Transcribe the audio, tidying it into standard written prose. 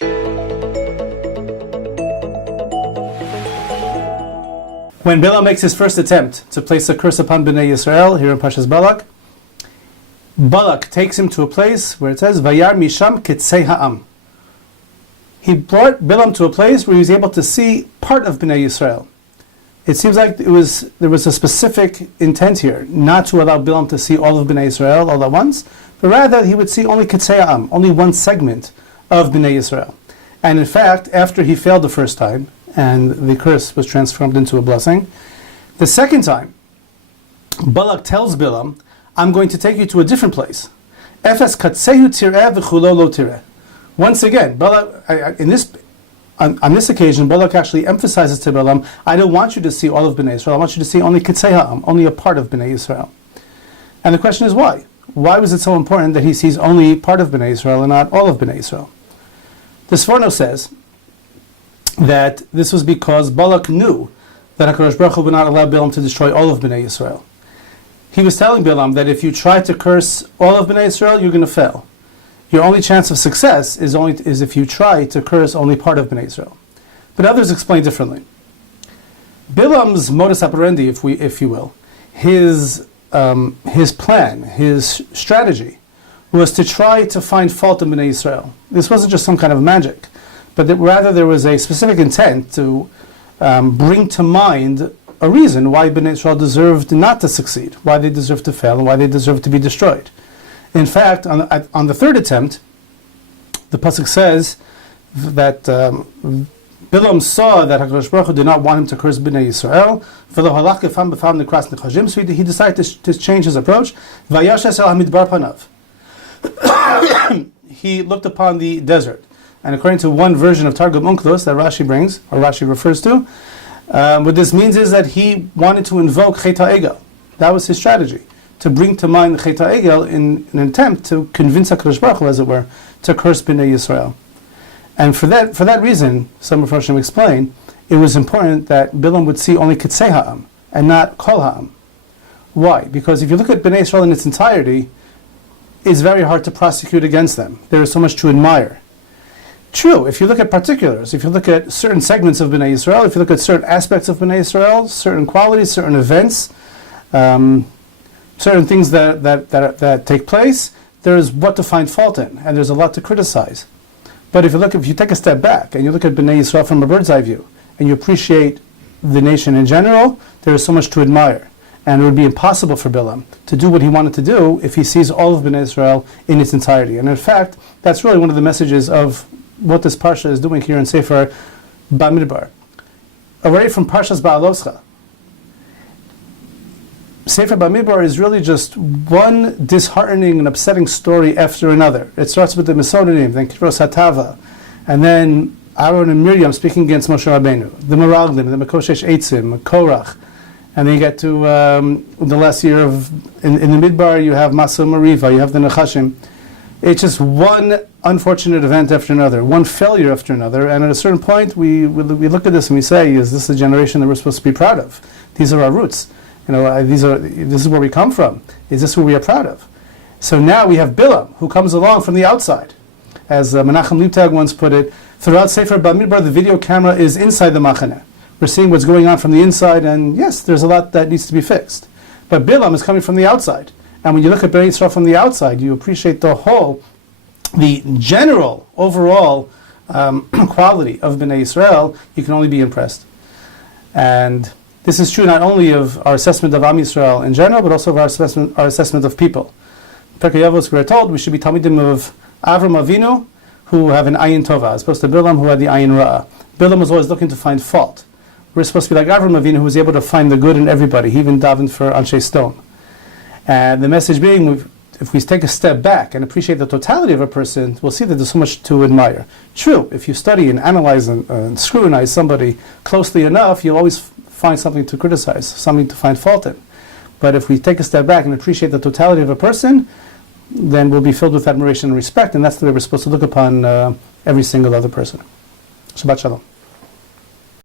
When Balaam makes his first attempt to place a curse upon Bnei Yisrael, here in Parshat Balak, Balak takes him to a place where it says, Vayar misham kitzei ha'am. He brought Balaam to a place where he was able to see part of Bnei Yisrael. It seems like there was a specific intent here, not to allow Balaam to see all of Bnei Yisrael all at once, but rather he would see only kitzei ha'am, only one segment of Bnei Yisrael. And in fact, after he failed the first time, and the curse was transformed into a blessing, the second time, Balak tells Balaam, I'm going to take you to a different place. Efes katsehu tireh v'chulo lo tireh. Once again, Balak, on this occasion, Balak actually emphasizes to Balaam, I don't want you to see all of Bnei Yisrael, I want you to see only kitzei ha'am, only a part of Bnei Yisrael. And the question is why? Why was it so important that he sees only part of Bnei Yisrael and not all of Bnei Yisrael? The Sforno says that this was because Balak knew that HaKadosh Baruch Hu would not allow Balaam to destroy all of Bnei Yisrael. He was telling Balaam that if you try to curse all of Bnei Yisrael, you're going to fail. Your only chance of success is if you try to curse only part of Bnei Yisrael. But others explain differently. Balaam's modus operandi, if you will, his plan, his strategy, was to try to find fault in Bnei Yisrael. This wasn't just some kind of magic, but rather there was a specific intent to bring to mind a reason why Bnei Yisrael deserved not to succeed, why they deserved to fail, and why they deserved to be destroyed. In fact, on the third attempt, the pasuk says that Balaam saw that HaKadosh Baruch Hu did not want him to curse Bnei Yisrael. So he decided to change his approach. He looked upon the desert. And according to one version of Targum Unklos that Rashi brings, or Rashi refers to, what this means is that he wanted to invoke Chet HaEgel. That was his strategy, to bring to mind Chet HaEgel in an attempt to convince HaKadosh Baruch Hu, as it were, to curse Bnei Yisrael. And for that reason, some of Roshim explain, it was important that Balaam would see only Kitzei Ha'am, and not Kol Ha'am. Why? Because if you look at Bnei Yisrael in its entirety, it's very hard to prosecute against them. There is so much to admire. True, if you look at particulars, if you look at certain segments of Bnei Yisrael, if you look at certain aspects of Bnei Yisrael, certain qualities, certain events, certain things that take place, there is what to find fault in, and there's a lot to criticize. But if you take a step back and you look at Bnei Yisrael from a bird's eye view, and you appreciate the nation in general, there is so much to admire. And it would be impossible for Balaam to do what he wanted to do if he sees all of Bnei Yisrael in its entirety. And in fact, that's really one of the messages of what this Parsha is doing here in Sefer Bamidbar. Already from Parshas Ba'aloscha, Sefer Bamidbar is really just one disheartening and upsetting story after another. It starts with the Mesonim, then Kiros HaTava, and then Aaron and Miriam speaking against Moshe Rabbeinu, the Meraglim, the Mekoshesh Eitzim, Korach, and then you get to the last year in the Midbar, you have Masa Mariva, you have the Nechashim. It's just one unfortunate event after another, one failure after another, and at a certain point we look at this and we say, is this the generation that we're supposed to be proud of? These are our roots. This is where we come from. Is this what we are proud of? So now we have Balaam, who comes along from the outside. As Menachem Liebtag once put it, throughout Sefer Bamidbar, the video camera is inside the Machaneh. We're seeing what's going on from the inside, and yes, there's a lot that needs to be fixed. But Balaam is coming from the outside. And when you look at Bnei Yisrael from the outside, you appreciate the general, overall quality of Bnei Yisrael, you can only be impressed. And this is true not only of our assessment of Am Yisrael in general, but also of our assessment of people. Perkei Avos, we're told we should be Talmidim of Avram Avinu, who have an Ayin Tova, as opposed to Balaam, who had the Ayin Ra'ah. Balaam was always looking to find fault. We're supposed to be like Avram Avinu, who was able to find the good in everybody. He even davened for Anshe Stone. And the message being, if we take a step back and appreciate the totality of a person, we'll see that there's so much to admire. True, if you study and analyze and scrutinize somebody closely enough, you'll always find something to criticize, something to find fault in. But if we take a step back and appreciate the totality of a person, then we'll be filled with admiration and respect, and that's the way we're supposed to look upon every single other person. Shabbat Shalom.